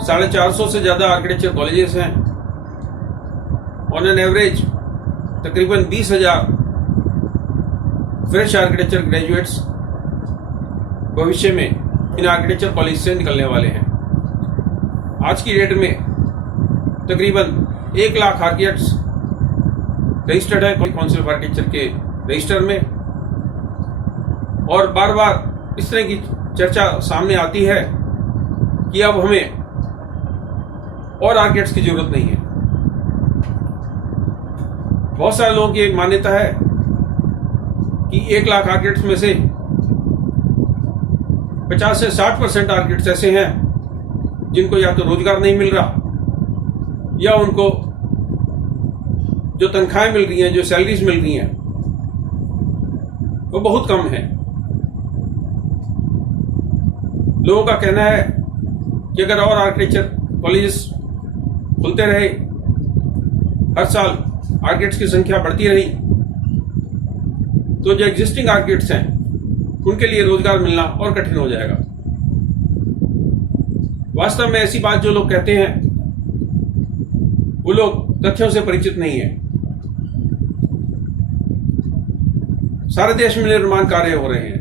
450 से ज़्यादा architecture colleges हैं। ऑन एन एवरेज तकरीबन 20,000 फ्रेश आर्किटेक्चर ग्रेजुएट्स भविष्य में इन आर्किटेक्चर कॉलेज से निकलने वाले हैं। आज की डेट में तकरीबन 1 लाख आर्किटेक्ट्स रजिस्टर्ड है काउंसिल ऑफ आर्किटेक्चर के रजिस्टर में, और बार बार इस तरह की चर्चा सामने आती है कि अब हमें और आर्किटेक्ट्स की जरूरत नहीं है। बहुत सारे लोगों की एक मान्यता है कि 1 लाख आर्किटेक्ट्स में से 50 से 60% आर्किटेक्ट्स ऐसे हैं जिनको या तो रोजगार नहीं मिल रहा या उनको जो तनख्वाहें मिल रही हैं, जो सैलरीज मिल रही हैं, वो बहुत कम है। लोगों का कहना है कि अगर और आर्किटेक्चर कॉलेजेस खुलते रहे, हर साल आर्किटेक्ट्स की संख्या बढ़ती रही, तो जो एग्जिस्टिंग आर्किटेक्ट्स हैं उनके लिए रोजगार मिलना और कठिन हो जाएगा। वास्तव में ऐसी बात जो लोग कहते हैं वो लोग तथ्यों से परिचित नहीं है। सारे देश में निर्माण कार्य हो रहे हैं,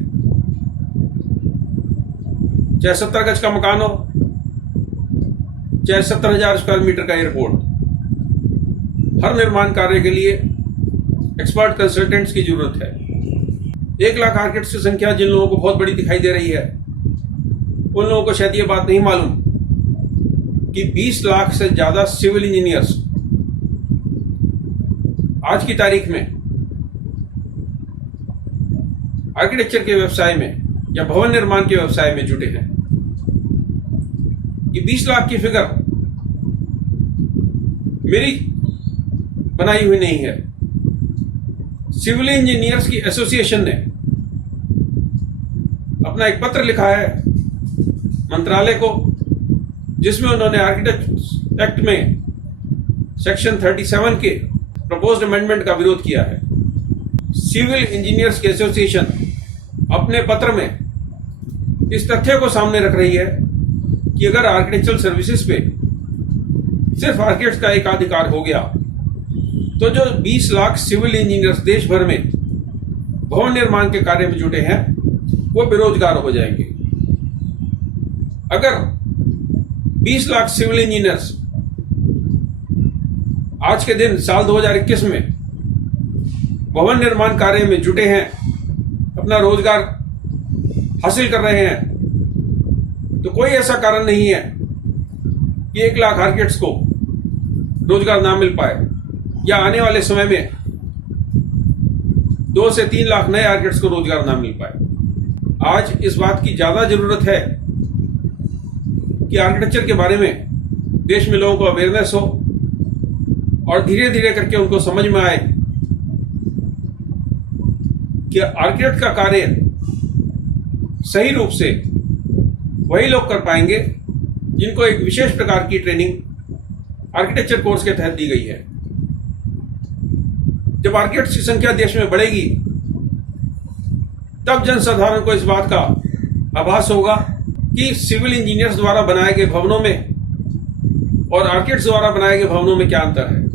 चाहे 70 गज का मकान हो, चाहे 70,000 स्क्वायर मीटर का एयरपोर्ट। हर निर्माण कार्य के लिए एक्सपर्ट कंसल्टेंट्स की जरूरत है। 1 लाख आर्किटेक्ट्स की संख्या जिन लोगों को बहुत बड़ी दिखाई दे रही है, उन लोगों को शायद ये बात नहीं मालूम कि 20 लाख से ज्यादा सिविल इंजीनियर्स आज की तारीख में आर्किटेक्चर के व्यवसाय में या भवन निर्माण के व्यवसाय में जुटे हैं। ये 20 लाख की फिगर मेरी बनाई हुई नहीं है। सिविल इंजीनियर्स की एसोसिएशन ने अपना एक पत्र लिखा है मंत्रालय को, जिसमें उन्होंने आर्किटेक्ट एक्ट में सेक्शन 37 के प्रपोज्ड अमेंडमेंट का विरोध किया है। सिविल इंजीनियर्स की एसोसिएशन अपने पत्र में इस तथ्य को सामने रख रही है कि अगर आर्किटेक्चरल सर्विसेज पे सिर्फ आर्किटेक्ट्स का एकाधिकार हो गया तो जो 20 लाख सिविल इंजीनियर्स देश भर में भवन निर्माण के कार्य में जुटे हैं वो बेरोजगार हो जाएंगे। अगर 20 लाख सिविल इंजीनियर्स आज के दिन साल 2021 में भवन निर्माण कार्य में जुटे हैं, अपना रोजगार हासिल कर रहे हैं, तो कोई ऐसा कारण नहीं है कि 1 लाख आर्किटेक्ट्स को रोजगार ना मिल पाए या आने वाले समय में 2 से 3 लाख नए आर्किटेक्ट्स को रोजगार ना मिल पाए। आज इस बात की ज्यादा जरूरत है कि आर्किटेक्चर के बारे में देश में लोगों को अवेयरनेस हो और धीरे धीरे करके उनको समझ में आए कि आर्किटेक्ट का कार्य सही रूप से वही लोग कर पाएंगे जिनको एक विशेष प्रकार की ट्रेनिंग आर्किटेक्चर कोर्स के तहत दी गई है। जब आर्किटेक्ट्स की संख्या देश में बढ़ेगी तब जनसाधारण को इस बात का आभास होगा कि सिविल इंजीनियर्स द्वारा बनाए गए भवनों में और आर्किटेक्ट्स द्वारा बनाए गए भवनों में क्या अंतर है।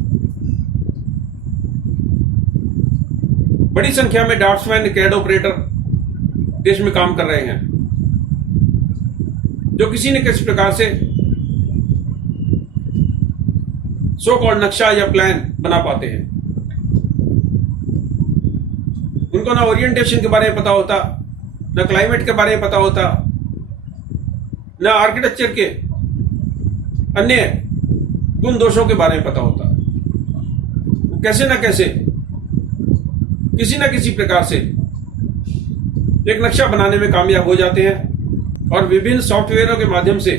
बड़ी संख्या में ड्राफ्ट्समैन, कैड ऑपरेटर देश में काम कर रहे हैं जो किसी न किसी प्रकार से सो कॉल्ड नक्शा या प्लान बना पाते हैं। उनको ना ओरिएंटेशन के बारे में पता होता, ना क्लाइमेट के बारे में पता होता, ना आर्किटेक्चर के अन्य गुण दोषों के बारे में पता होता। वो कैसे ना कैसे किसी न किसी प्रकार से एक नक्शा बनाने में कामयाब हो जाते हैं और विभिन्न सॉफ्टवेयरों के माध्यम से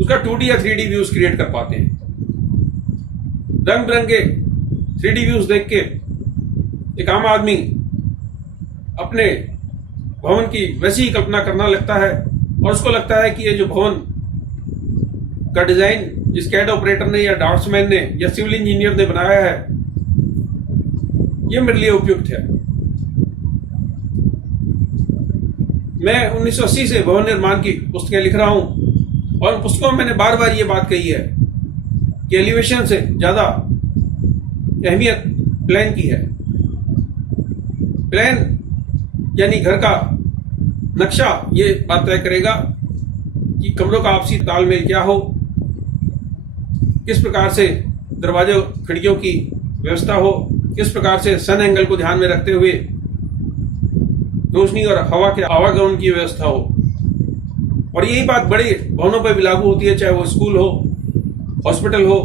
उसका 2D या 3D व्यूज क्रिएट कर पाते हैं। रंग बिरंगे 3D व्यूज देख के एक आम आदमी अपने भवन की वैसी ही कल्पना करना लगता है और उसको लगता है कि ये जो भवन का डिजाइन जिस कैड ऑपरेटर ने या ड्राफ्ट्समैन ने या सिविल इंजीनियर ने बनाया है ये मेरे लिए उपयुक्त है। मैं 1980 से भवन निर्माण की पुस्तकें लिख रहा हूं और उन पुस्तकों में मैंने बार बार ये बात कही है कि एलिवेशन से ज़्यादा अहमियत प्लान की है। प्लान यानी घर का नक्शा ये बात तय करेगा कि कमरों का आपसी तालमेल क्या हो, किस प्रकार से दरवाजों खिड़कियों की व्यवस्था हो, किस प्रकार से सन एंगल को ध्यान में रखते हुए रोशनी और हवा के आवागमन की व्यवस्था हो। और यही बात बड़े भवनों पर भी लागू होती है, चाहे वो स्कूल हो, हॉस्पिटल हो,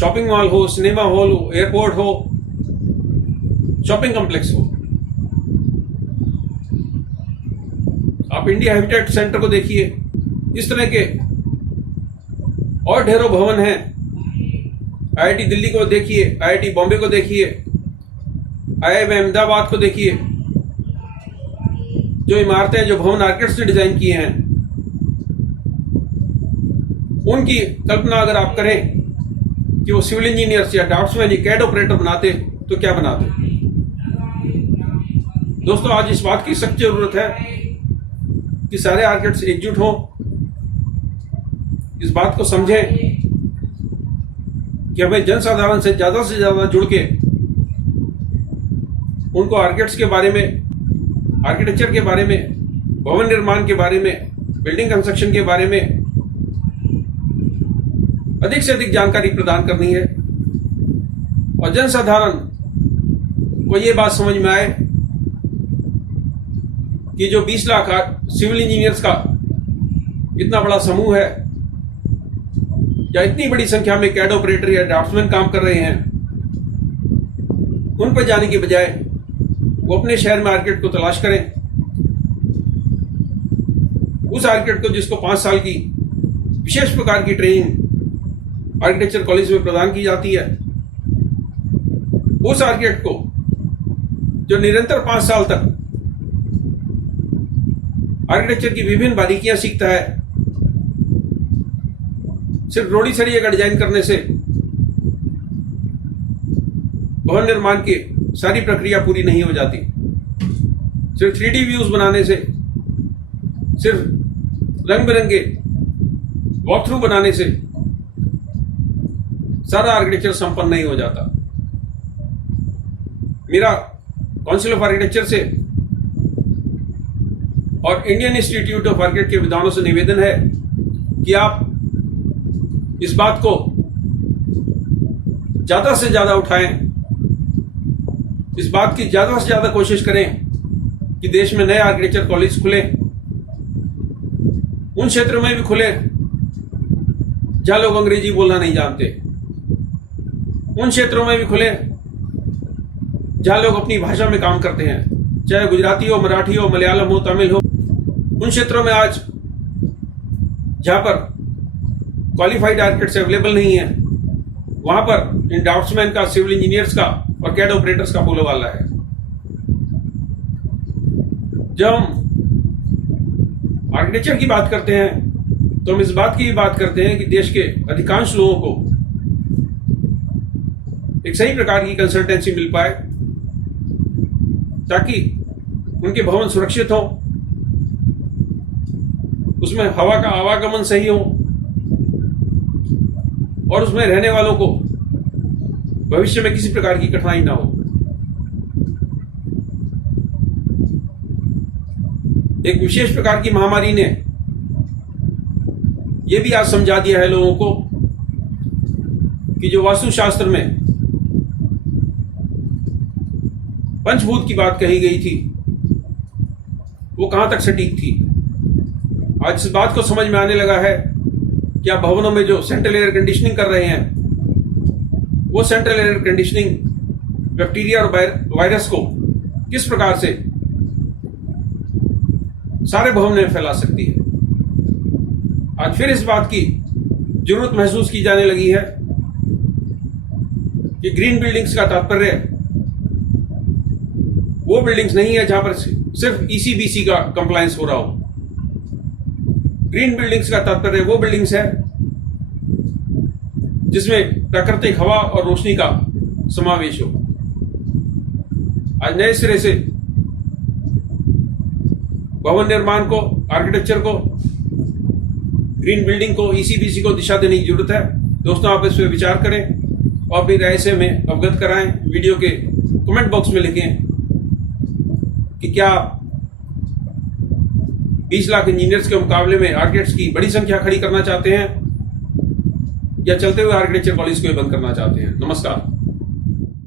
शॉपिंग मॉल हो, सिनेमा हॉल हो, एयरपोर्ट हो, शॉपिंग कॉम्प्लेक्स हो। आप इंडिया हैबिटेट सेंटर को देखिए, इस तरह के और ढेरों भवन हैं। आईआईटी दिल्ली को देखिए, आईआईटी बॉम्बे को देखिए, आईआईएम अहमदाबाद को देखिए। जो इमारतें जो भवन आर्किटेक्ट्स ने डिजाइन किए हैं, उनकी कल्पना अगर आप करें कि वो सिविल इंजीनियर्स या ड्राफ्ट्समैन या कैड ऑपरेटर बनाते तो क्या बनाते। दोस्तों, आज इस बात की सख्त जरूरत है कि सारे आर्किटेक्ट्स एकजुट हों, इस बात को समझें कि हमें जनसाधारण से ज्यादा जुड़ के उनको आर्किटेक्ट्स के बारे में, आर्किटेक्चर के बारे में, भवन निर्माण के बारे में, बिल्डिंग कंस्ट्रक्शन के बारे में अधिक से अधिक जानकारी प्रदान करनी है और जनसाधारण को ये बात समझ में आए कि जो 20 लाख सिविल इंजीनियर्स का इतना बड़ा समूह है या इतनी बड़ी संख्या में कैड ऑपरेटर या ड्राफ्ट्समैन काम कर रहे हैं, उन पर जाने की बजाय वो अपने शहर में आर्किटेक्ट को तलाश करें। उस आर्किटेक्ट को जिसको 5 साल की विशेष प्रकार की ट्रेनिंग आर्किटेक्चर कॉलेज में प्रदान की जाती है, उस आर्किटेक्ट को जो निरंतर 5 साल तक आर्किटेक्चर की विभिन्न बारीकियां सीखता है। सिर्फ रोड़ी सरिये का डिजाइन करने से भवन निर्माण की सारी प्रक्रिया पूरी नहीं हो जाती। सिर्फ 3D व्यूज बनाने से, सिर्फ रंग बिरंगे वॉक थ्रू बनाने से सारा आर्किटेक्चर संपन्न नहीं हो जाता। मेरा काउंसिल ऑफ आर्किटेक्चर से और इंडियन इंस्टीट्यूट ऑफ आर्किटेक्ट के विद्वानों से निवेदन है कि आप इस बात को ज्यादा से ज्यादा उठाएं, इस बात की ज्यादा से ज्यादा कोशिश करें कि देश में नए आर्किटेक्चर कॉलेज खुले, उन क्षेत्रों में भी खुले जहां लोग अंग्रेजी बोलना नहीं जानते, उन क्षेत्रों में भी खुले जहां लोग अपनी भाषा में काम करते हैं, चाहे गुजराती हो, मराठी हो, मलयालम हो, तमिल हो। उन क्षेत्रों में आज जहां पर क्वालिफाइड आर्किटेक्ट्स अवेलेबल नहीं है, वहां पर इन ड्राफ्ट्समैन का, सिविल इंजीनियर्स का और कैड ऑपरेटर्स का बोलबाला है। जब हम आर्किटेक्चर की बात करते हैं तो हम इस बात की भी बात करते हैं कि देश के अधिकांश लोगों को एक सही प्रकार की कंसल्टेंसी मिल पाए ताकि उनके भवन सुरक्षित हो, उसमें हवा का आवागमन सही हो और उसमें रहने वालों को भविष्य में किसी प्रकार की कठिनाई ना हो। एक विशेष प्रकार की महामारी ने यह भी आज समझा दिया है लोगों को कि जो वास्तुशास्त्र में पंचभूत की बात कही गई थी वो कहां तक सटीक थी। आज इस बात को समझ में आने लगा है कि आप भवनों में जो सेंट्रल एयर कंडीशनिंग कर रहे हैं, वो सेंट्रल एयर कंडीशनिंग बैक्टीरिया और वायरस को किस प्रकार से सारे भवन में फैला सकती है। आज फिर इस बात की जरूरत महसूस की जाने लगी है कि ग्रीन बिल्डिंग्स का तात्पर्य वो बिल्डिंग्स नहीं है जहां पर सिर्फ ईसीबीसी का कंप्लायंस हो रहा हो। ग्रीन बिल्डिंग्स का तात्पर्य वो बिल्डिंग्स है जिसमें प्राकृतिक हवा और रोशनी का समावेश हो। आज नए सिरे से भवन निर्माण को, आर्किटेक्चर को, ग्रीन बिल्डिंग को, ईसीबीसी को दिशा देने की जरूरत है। दोस्तों, आप इस पर विचार करें और अपनी राय से हमें अवगत कराएं। वीडियो के कमेंट बॉक्स में लिखें कि क्या 20 लाख इंजीनियर्स के मुकाबले में आर्किटेक्ट्स की बड़ी संख्या खड़ी करना चाहते हैं या चलते हुए आर्किटेक्चर कॉलेज को बंद करना चाहते हैं। नमस्कार।